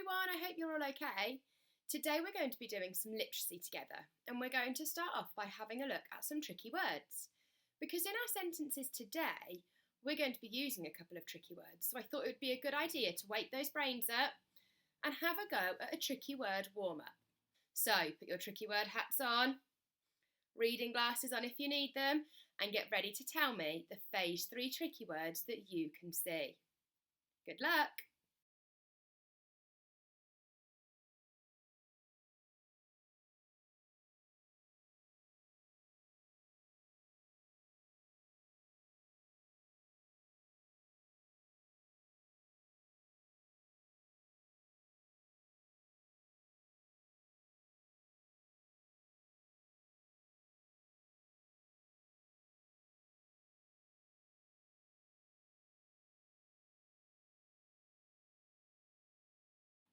everyone, I hope you're all okay. Today we're going to be doing some literacy together, and we're going to start off by having a look at some tricky words. Because in our sentences today, we're going to be using a couple of tricky words, so I thought it would be a good idea to wake those brains up and have a go at a tricky word warm-up. So put your tricky word hats on, reading glasses on if you need them, and get ready to tell me the phase 3 tricky words that you can see. Good luck!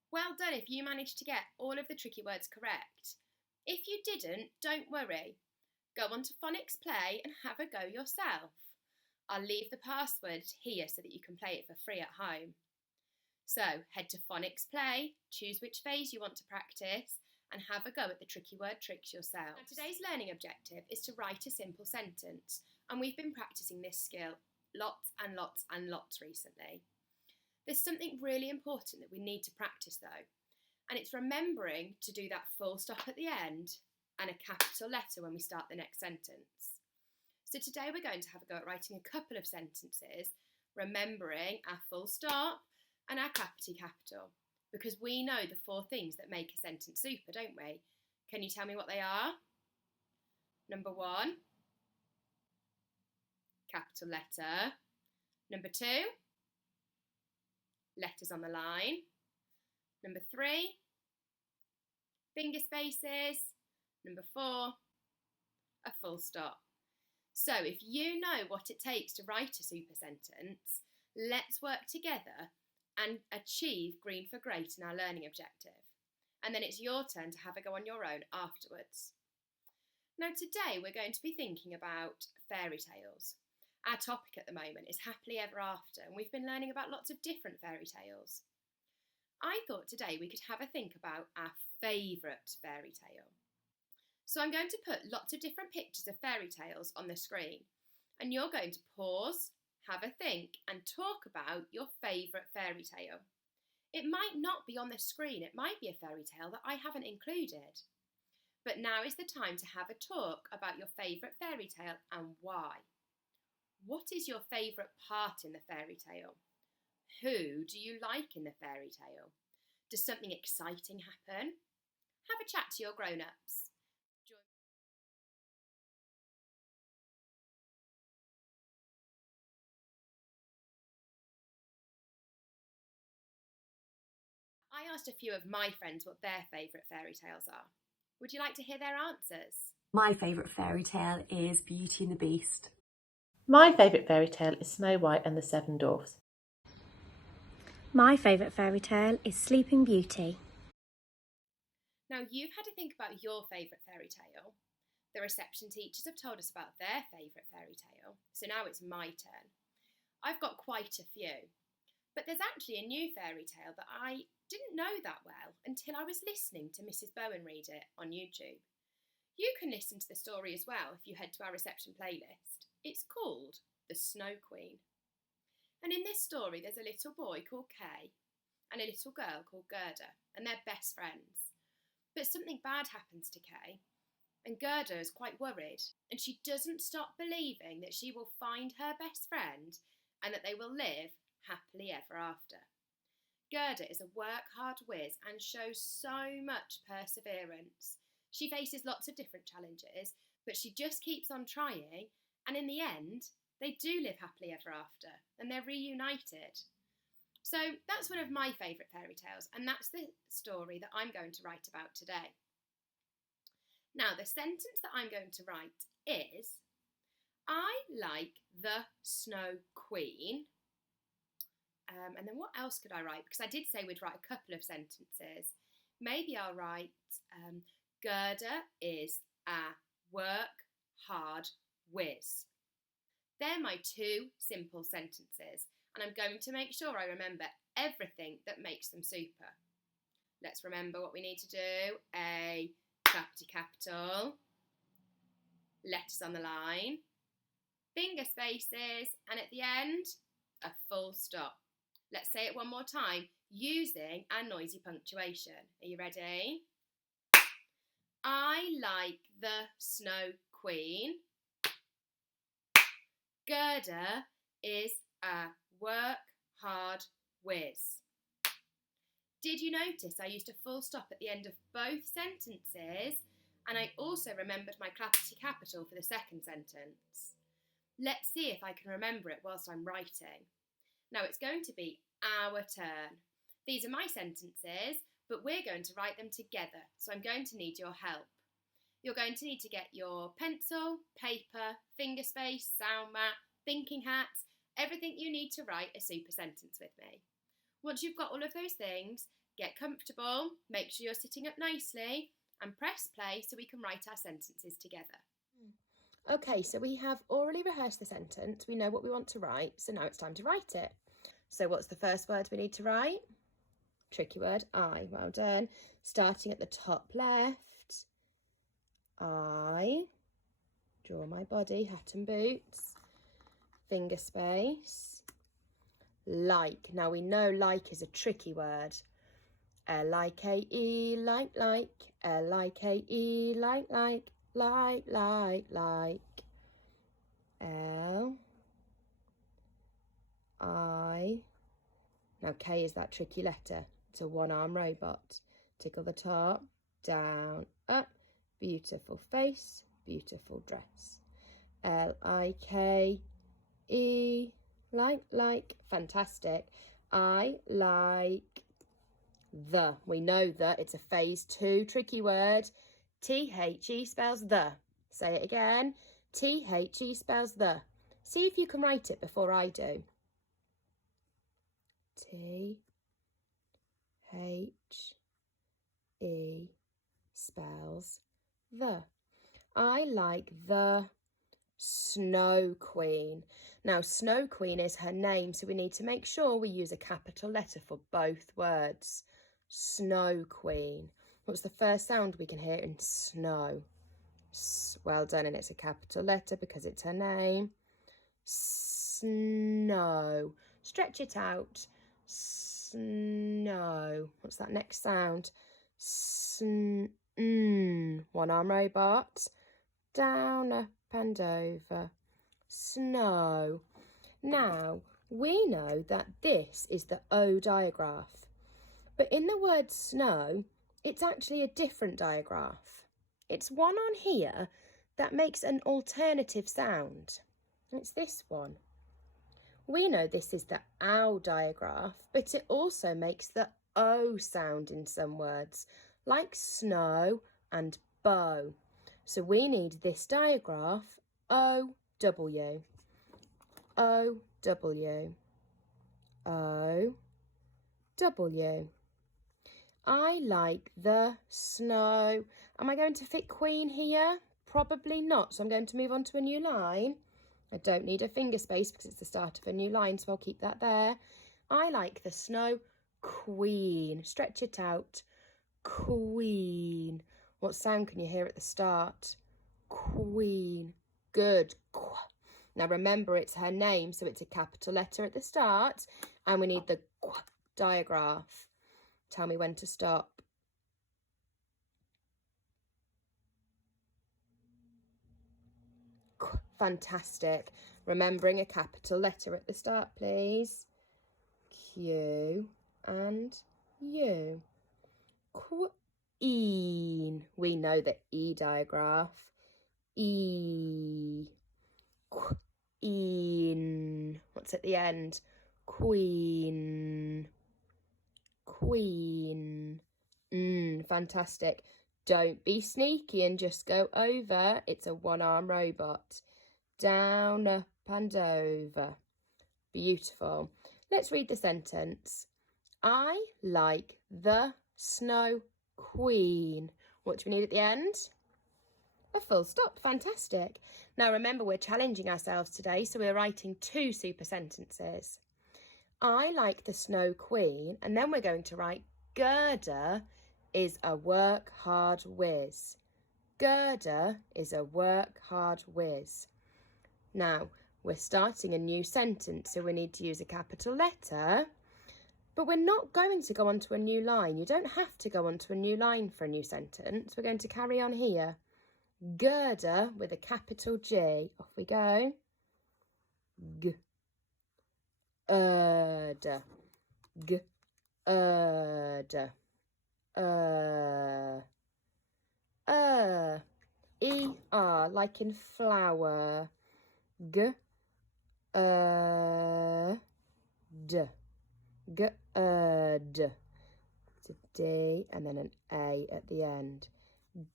Well done if you managed to get all of the tricky words correct. If you didn't, don't worry. Go on to Phonics Play and have a go yourself. I'll leave the password here so that you can play it for free at home. So head to Phonics Play, choose which phase you want to practice, and have a go at the tricky word tricks yourself. Now, today's learning objective is to write a simple sentence, and we've been practicing this skill lots and lots and lots recently. There's something really important that we need to practice though, and it's remembering to do that full stop at the end and a capital letter when we start the next sentence. So today we're going to have a go at writing a couple of sentences, remembering our full stop and our capital, because we know the 4 things that make a sentence super, don't we? Can you tell me what they are? Number 1, capital letter. Number 2, letters on the line. Number 3, finger spaces. Number 4, a full stop. So if you know what it takes to write a super sentence, let's work together and achieve green for great in our learning objective. And then it's your turn to have a go on your own afterwards. Now today we're going to be thinking about fairy tales. Our topic at the moment is happily ever after, and we've been learning about lots of different fairy tales. I thought today we could have a think about our favourite fairy tale. So I'm going to put lots of different pictures of fairy tales on the screen, and you're going to pause, have a think, and talk about your favourite fairy tale. It might not be on the screen, it might be a fairy tale that I haven't included. But now is the time to have a talk about your favourite fairy tale and why. What is your favourite part in the fairy tale? Who do you like in the fairy tale? Does something exciting happen? Have a chat to your grown-ups. I asked a few of my friends what their favourite fairy tales are. Would you like to hear their answers? My favourite fairy tale is Beauty and the Beast. My favourite fairy tale is Snow White and the 7 Dwarfs. My favourite fairy tale is Sleeping Beauty. Now you've had to think about your favourite fairy tale. The reception teachers have told us about their favourite fairy tale, so now it's my turn. I've got quite a few, but there's actually a new fairy tale that I didn't know that well until I was listening to Mrs. Bowen read it on YouTube. You can listen to the story as well if you head to our reception playlist. It's called The Snow Queen. And in this story there's a little boy called Kay and a little girl called Gerda, and they're best friends. But something bad happens to Kay, and Gerda is quite worried, and she doesn't stop believing that she will find her best friend and that they will live happily ever after. Gerda is a work-hard whiz and shows so much perseverance. She faces lots of different challenges, but she just keeps on trying, and in the end, they do live happily ever after, and they're reunited. So that's one of my favourite fairy tales, and that's the story that I'm going to write about today. Now, the sentence that I'm going to write is, I like the Snow Queen. And then what else could I write? Because I did say we'd write a couple of sentences. Maybe I'll write, Gerda is a work-hard whiz. They're my 2 simple sentences, and I'm going to make sure I remember everything that makes them super. Let's remember what we need to do. A capital, letters on the line, finger spaces, and at the end, a full stop. Let's say it one more time using our noisy punctuation. Are you ready? I like the Snow Queen. Gerda is a work hard whiz. Did you notice I used a full stop at the end of both sentences, and I also remembered my capital for the second sentence? Let's see if I can remember it whilst I'm writing. Now it's going to be our turn. These are my sentences, but we're going to write them together, so I'm going to need your help. You're going to need to get your pencil, paper, finger space, sound mat, thinking hats, everything you need to write a super sentence with me. Once you've got all of those things, get comfortable, make sure you're sitting up nicely, and press play so we can write our sentences together. Okay, so we have already rehearsed the sentence. We know what we want to write, so now it's time to write it. So what's the first word we need to write? Tricky word, I. Well done. Starting at the top left. I. Draw my body, hat and boots. Finger space. Like. Now we know like is a tricky word. L-I-K-E, like. L-I-K-E, like. L. I. Now K is that tricky letter. It's a one-arm robot. Tickle the top, down, up. Beautiful face, beautiful dress. L-I-K-E, like. Fantastic. I like the. We know that it's a phase 2 tricky word. T-H-E spells the. Say it again. T-H-E spells the. See if you can write it before I do. T-H-E spells the. I like the Snow Queen. Now, Snow Queen is her name, so we need to make sure we use a capital letter for both words. Snow Queen. What's the first sound we can hear in snow? Well done, and it's a capital letter because it's her name. Snow. Stretch it out. Snow. What's that next sound? One-arm robot. Down, up and over. Snow. Now, we know that this is the O digraph. But in the word snow, it's actually a different digraph. It's one on here that makes an alternative sound. It's this one. We know this is the ow digraph, but it also makes the O sound in some words, like snow and bow. So we need this digraph, O-W. O-W. O-W. I like the snow. Am I going to fit Queen here? Probably not. So I'm going to move on to a new line. I don't need a finger space because it's the start of a new line, so I'll keep that there. I like the Snow Queen. Stretch it out. Queen. What sound can you hear at the start? Queen. Good. Now remember, it's her name, so it's a capital letter at the start, and we need the digraph. Tell me when to stop. Fantastic. Remembering a capital letter at the start, please. Q and U. Queen. We know the E digraph. E. Queen. What's at the end? Queen. Queen. Fantastic. Don't be sneaky and just go over. It's a one-arm robot. Down, up and over. Beautiful. Let's read the sentence. I like the Snow Queen. What do we need at the end? A full stop. Fantastic. Now remember, we're challenging ourselves today, so we're writing 2 super sentences. I like the Snow Queen, and then we're going to write Gerda is a work hard whiz. Gerda is a work hard whiz. Now, we're starting a new sentence, so we need to use a capital letter, but we're not going to go onto a new line. You don't have to go onto a new line for a new sentence. We're going to carry on here. Gerda with a capital G. Off we go. Gerda. Gerda. E-R, like in flower. G-D. G-D. It's a D and then an A at the end.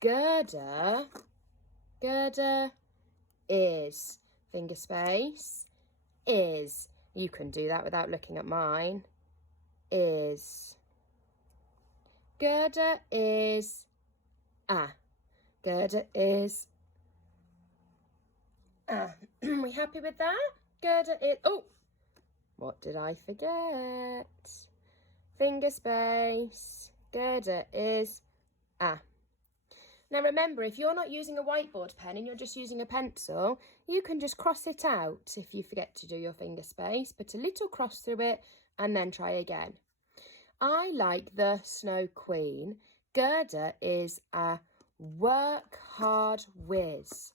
Gerda. Gerda is. Finger space. Is. You can do that without looking at mine. Is. Gerda is. Gerda is. We happy with that? Gerda is. Oh, what did I forget? Finger space. Gerda is. Now remember, if you're not using a whiteboard pen and you're just using a pencil, you can just cross it out if you forget to do your finger space. Put a little cross through it and then try again. I like the Snow Queen. Gerda is a work hard whiz.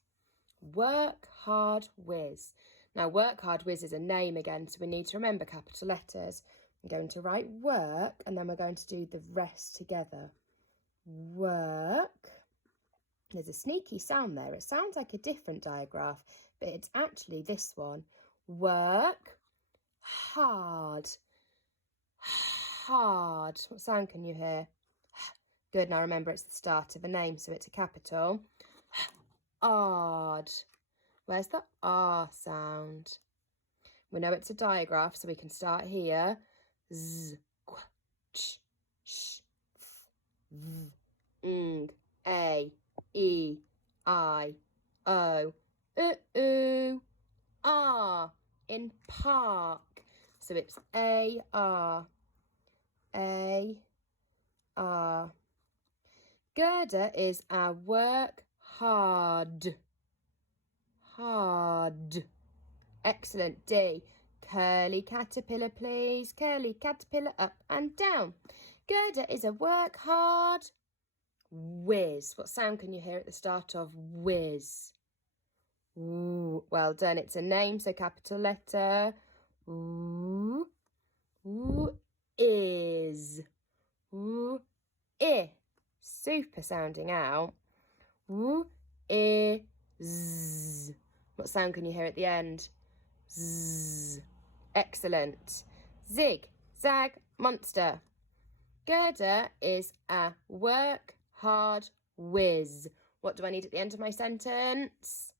Work hard whiz. Now work hard whiz is a name again, so we need to remember capital letters. I'm going to write work and then we're going to do the rest together. Work. There's a sneaky sound there. It sounds like a different diagraph, but it's actually this one. Work hard. Hard. What sound can you hear? Good. Now remember, it's the start of a name, so it's a capital. Hard. Where's the R sound? We know it's a diagraph, so we can start here. Z, qu, ch, sh, th, v, A, E, I, O, R, in park. So it's A-R, A-R. Gerda is a work hard. Hard. Excellent. D. Curly caterpillar, please. Curly caterpillar, up and down. Gerda is a work hard whiz. What sound can you hear at the start of whiz? Ooh, well done. It's a name, so capital letter. Ooh. Ooh, is. Ooh, I. Super sounding out. Ooh, is. What sound can you hear at the end? Z. Excellent. Zig, zag, monster. Gerda is a work hard whiz. What do I need at the end of my sentence?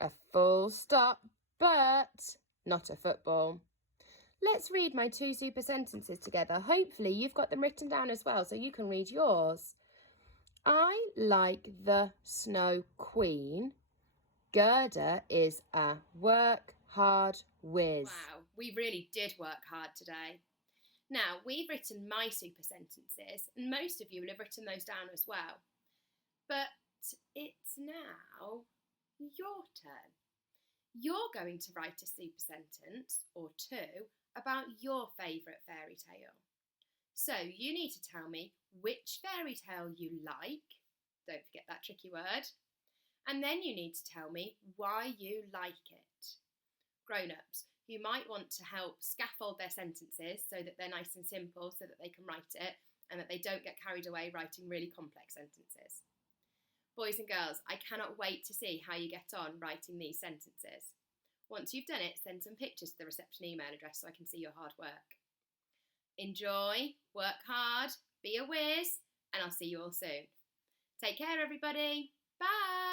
A full stop, but not a football. Let's read my two super sentences together. Hopefully you've got them written down as well, so you can read yours. I like the Snow Queen. Gerda is a work hard whiz. Wow, we really did work hard today. Now, we've written my super sentences, and most of you will have written those down as well. But it's now your turn. You're going to write a super sentence or two about your favourite fairy tale. So you need to tell me which fairy tale you like. Don't forget that tricky word. And then you need to tell me why you like it. Grown-ups, you might want to help scaffold their sentences so that they're nice and simple so that they can write it and that they don't get carried away writing really complex sentences. Boys and girls, I cannot wait to see how you get on writing these sentences. Once you've done it, send some pictures to the reception email address so I can see your hard work. Enjoy, work hard, be a whiz, and I'll see you all soon. Take care, everybody. Bye.